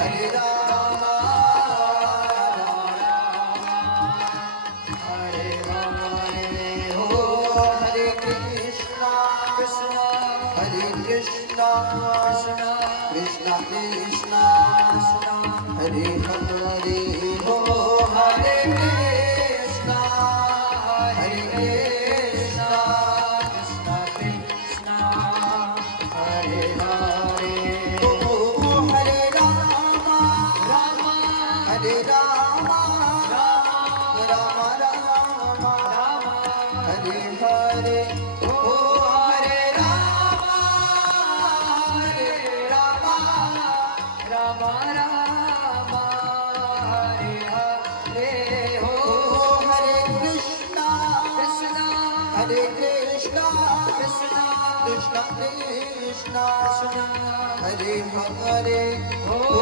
Hare Rama, Hare Rama, oh Hare Krishna, Krishna Hare Krishna, Krishna Krishna Krishna, Hare Hare, oh Hare Krishna, Hare Krishna, Krishna Krishna, Hare Hare, oh Hare Rama, Rama Hare Rama, Rama Rama, Hare Hare, oh Hare Rama, Hare Rama, Rama Rama, Hare Hare, oh Hare Krishna, Krishna Hare Krishna, Krishna Krishna Krishna, Hare Hare, oh